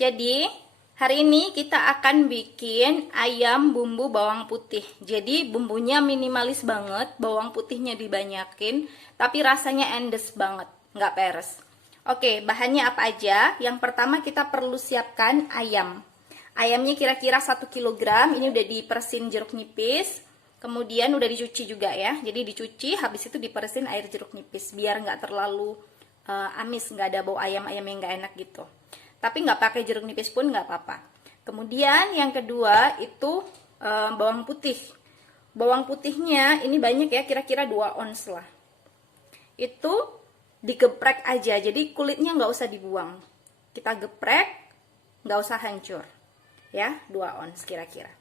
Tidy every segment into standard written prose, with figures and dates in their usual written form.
Jadi, hari ini kita akan bikin ayam bumbu bawang putih. Jadi, bumbunya minimalis banget, bawang putihnya dibanyakin, tapi rasanya endes banget, nggak peres. Oke, bahannya apa aja? Yang pertama kita perlu siapkan ayam. Ayamnya kira-kira 1 kg, ini udah diperesin jeruk nipis. Kemudian udah dicuci juga ya. Jadi dicuci, habis itu diperesin air jeruk nipis, biar nggak terlalu amis, nggak ada bau ayam-ayam yang nggak enak gitu. Tapi nggak pakai jeruk nipis pun nggak apa-apa. Kemudian yang kedua itu bawang putih. Bawang putihnya ini banyak ya, kira-kira 2 ons lah. Itu digeprek aja, jadi kulitnya nggak usah dibuang. Kita geprek, nggak usah hancur. Ya, 2 ons kira-kira.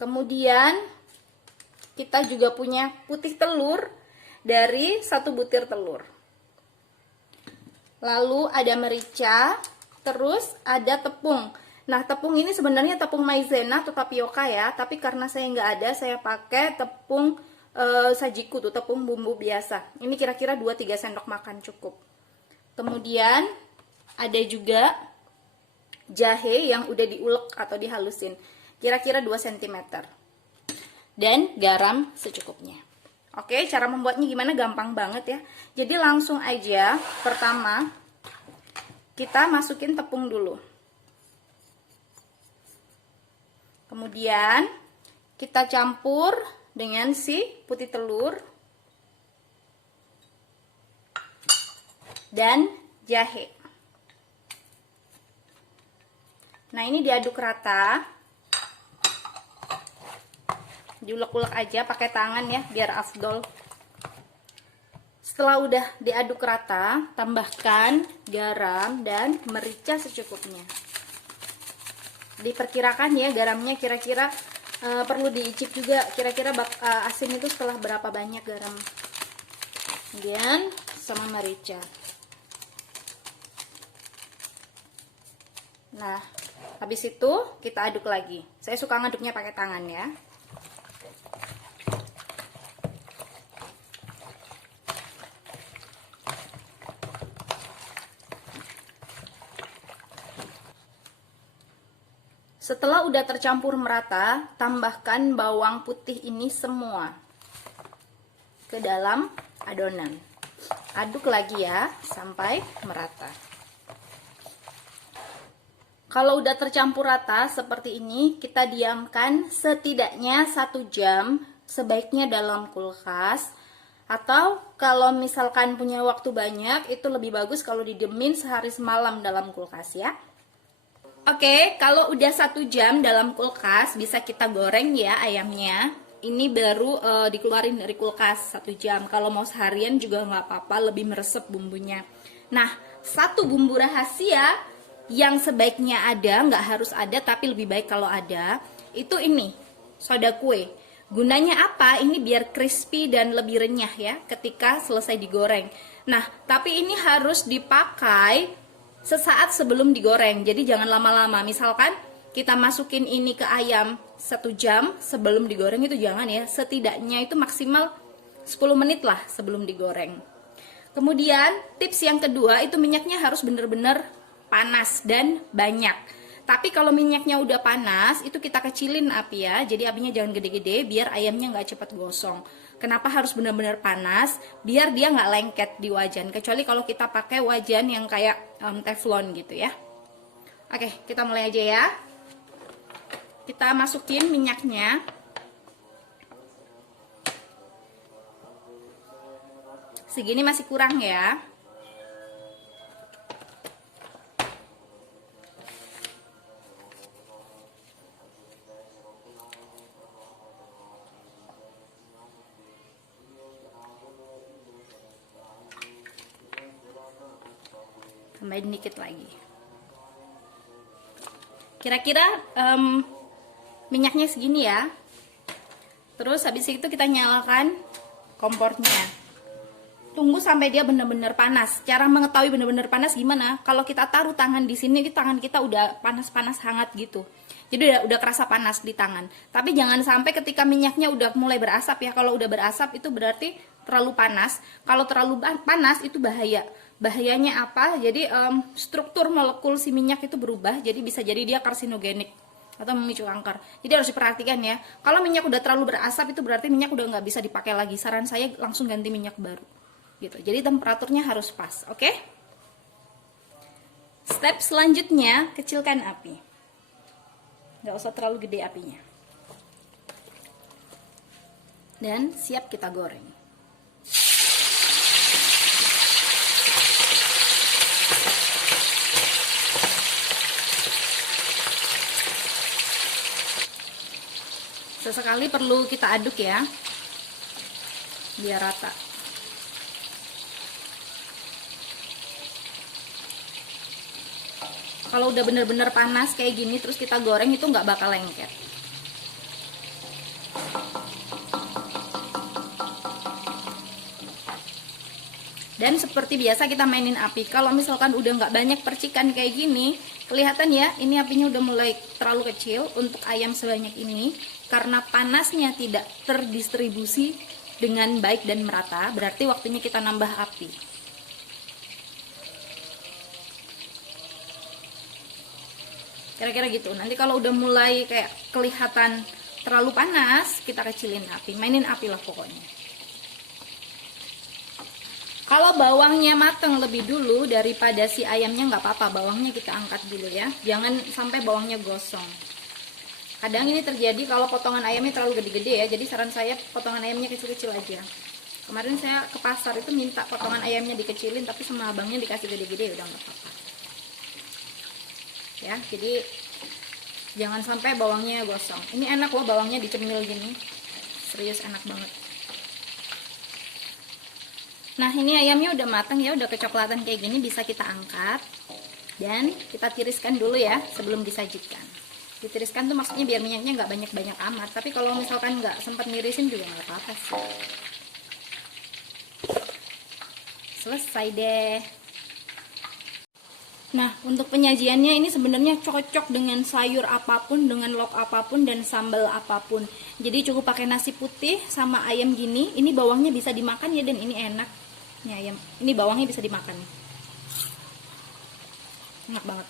Kemudian kita juga punya putih telur dari 1 butir telur. Lalu ada merica, terus ada tepung. Nah, tepung ini sebenarnya tepung maizena atau tapioka ya, tapi karena saya nggak ada, saya pakai tepung sajiku tuh, tepung bumbu biasa. Ini kira-kira 2-3 sendok makan cukup. Kemudian ada juga jahe yang udah diulek atau dihalusin, kira-kira 2 cm. Dan garam secukupnya. Oke, cara membuatnya gimana? Gampang banget ya. Jadi langsung aja, pertama kita masukin tepung dulu. Kemudian kita campur dengan si putih telur dan jahe. Nah, ini diaduk rata. Diulek-ulek aja pakai tangan ya, biar afdol. Setelah udah diaduk rata, tambahkan garam dan merica secukupnya. Diperkirakan ya garamnya, kira-kira perlu diicip juga, kira-kira asin itu setelah berapa banyak garam. Kemudian sama merica. Nah, habis itu kita aduk lagi. Saya suka ngaduknya pakai tangan ya. Setelah udah tercampur merata, tambahkan bawang putih ini semua ke dalam adonan. Aduk lagi ya, sampai merata. Kalau udah tercampur rata seperti ini, kita diamkan setidaknya 1 jam, sebaiknya dalam kulkas. Atau kalau misalkan punya waktu banyak, itu lebih bagus kalau didiemin sehari semalam dalam kulkas ya. Oke, kalau udah 1 jam dalam kulkas, bisa kita goreng ya ayamnya. Ini baru dikeluarin dari kulkas 1 jam. Kalau mau seharian juga nggak apa-apa, lebih meresep bumbunya. Nah, satu bumbu rahasia yang sebaiknya ada, nggak harus ada, tapi lebih baik kalau ada, itu ini, soda kue. Gunanya apa? Ini biar crispy dan lebih renyah ya ketika selesai digoreng. Nah, tapi ini harus dipakai sesaat sebelum digoreng, jadi jangan lama-lama. Misalkan kita masukin ini ke ayam 1 jam sebelum digoreng, itu jangan ya, setidaknya itu maksimal 10 menit lah sebelum digoreng. Kemudian tips yang kedua, itu minyaknya harus bener-bener panas dan banyak. Tapi kalau minyaknya udah panas, itu kita kecilin api ya, jadi apinya jangan gede-gede biar ayamnya nggak cepat gosong. Kenapa harus benar-benar panas? Biar dia nggak lengket di wajan. Kecuali kalau kita pakai wajan yang kayak teflon gitu ya. Oke, kita mulai aja ya. Kita masukin minyaknya. Segini masih kurang ya. Tambahin dikit lagi. Kira-kira minyaknya segini ya. Terus habis itu kita nyalakan kompornya. Tunggu sampai dia benar-benar panas. Cara mengetahui benar-benar panas gimana? Kalau kita taruh tangan di sini, tangan kita udah panas-panas hangat gitu. Jadi udah kerasa panas di tangan. Tapi jangan sampai ketika minyaknya udah mulai berasap ya. Kalau udah berasap itu berarti terlalu panas. Kalau terlalu panas itu bahaya. Bahayanya apa? Jadi struktur molekul si minyak itu berubah, jadi bisa jadi dia karsinogenik atau memicu kanker. Jadi harus diperhatikan ya. Kalau minyak udah terlalu berasap itu berarti minyak udah nggak bisa dipakai lagi. Saran saya langsung ganti minyak baru. Gitu. Jadi temperaturnya harus pas, oke? Step selanjutnya, kecilkan api. Nggak usah terlalu gede apinya. Dan siap kita goreng. Sesekali perlu kita aduk ya, biar rata. Kalau udah bener-bener panas kayak gini terus kita goreng itu nggak bakal lengket. Dan seperti biasa kita mainin api. Kalau misalkan udah nggak banyak percikan kayak gini, kelihatan ya, ini apinya udah mulai terlalu kecil untuk ayam sebanyak ini. Karena panasnya tidak terdistribusi dengan baik dan merata, berarti waktunya kita nambah api. Kira-kira gitu. Nanti kalau udah mulai kayak kelihatan terlalu panas, kita kecilin api. Mainin api lah pokoknya. Kalau bawangnya mateng lebih dulu daripada si ayamnya nggak apa-apa, bawangnya kita angkat dulu ya. Jangan sampai bawangnya gosong. Kadang ini terjadi kalau potongan ayamnya terlalu gede-gede ya, jadi saran saya potongan ayamnya kecil-kecil aja. Kemarin saya ke pasar itu minta potongan ayamnya dikecilin, tapi sama abangnya dikasih gede-gede, udah nggak apa-apa. Ya, jadi jangan sampai bawangnya gosong. Ini enak loh bawangnya dicemil gini, serius enak banget. Nah ini ayamnya udah matang ya, udah kecoklatan kayak gini, bisa kita angkat dan kita tiriskan dulu ya sebelum disajikan. Ditiriskan tuh maksudnya biar minyaknya nggak banyak-banyak amat, tapi kalau misalkan nggak sempat nirisin juga nggak apa-apa sih. Selesai deh. Nah untuk penyajiannya ini sebenarnya cocok dengan sayur apapun, dengan lauk apapun dan sambal apapun. Jadi cukup pakai nasi putih sama ayam gini. Ini bawangnya bisa dimakan ya, dan ini enak. Ini ayam, ini bawangnya bisa dimakan, enak banget.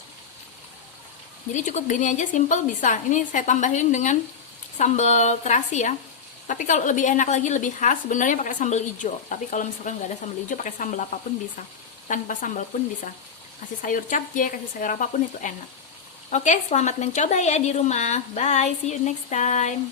Jadi cukup gini aja, simple bisa. Ini saya tambahin dengan sambal terasi ya. Tapi kalau lebih enak lagi, lebih khas sebenarnya pakai sambal hijau. Tapi kalau misalkan nggak ada sambal hijau, pakai sambal apapun bisa. Tanpa sambal pun bisa. Kasih sayur capcay, kasih sayur apapun itu enak. Oke, selamat mencoba ya di rumah. Bye, see you next time.